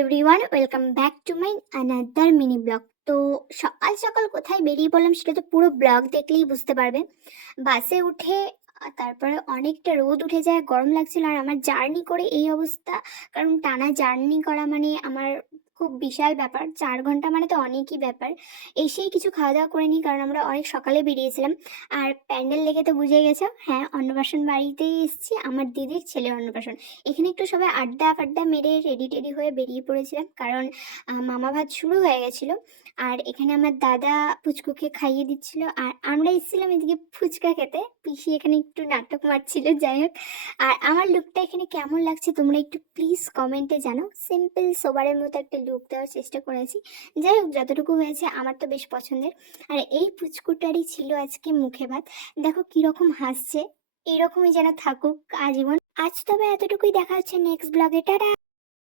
Everyone, welcome back to my another mini blog. তো সকাল সকাল কোথায় বেরিয়ে পড়লাম সেটা তো পুরো ব্লগ দেখলেই বুঝতে পারবে। বাসে উঠে তারপরে অনেকটা রোদ উঠে যায়, গরম লাগছিল, আর আমার জার্নি করে এই অবস্থা। কারণ টানা জার্নি করা মানে আমার খুব বিশাল ব্যাপার, 4 ঘন্টা মানে তো অনেকই ব্যাপার। এসেই কিছু খাওয়া দাওয়া করে নিই, কারণ আমরা অনেক সকালে বেরিয়েছিলাম। আর প্যান্ডেল দেখে তো বুঝে গেছো, হ্যাঁ, অন্নপ্রাশন বাড়িতেই এসেছি, আমার দিদির ছেলে অন্নপ্রাশন। এখানে একটু সবাই আড্ডা ফাড্ডা মেরে রেডি টেডি হয়ে বেরিয়ে পড়েছিলাম, কারণ মামা ভাত শুরু হয়ে গেছিলো। আর এখানে আমার দাদা পুচকুকে খাইয়ে দিচ্ছিল, আর আমরা এসেছিলাম এদিকে ফুচকা খেতে। পিসি এখানে একটু নাটক মারছিল, যাই হোক। আর আমার লুকটা এখানে কেমন লাগছে তোমরা একটু প্লিজ কমেন্টে জানো। সিম্পল সোবারের মতো একটা লুক দেওয়ার চেষ্টা করেছি, যাই হোক, যতটুকু হয়েছে আমার তো বেশ পছন্দের। আর এই পুচকুটারই ছিল আজকে মুখে ভাত, দেখো কিরকম হাসছে। এরকমই যেন থাকুক আজীবন। আজ তবে এতটুকুই, দেখা হচ্ছে নেক্সট ব্লগে, টাটা।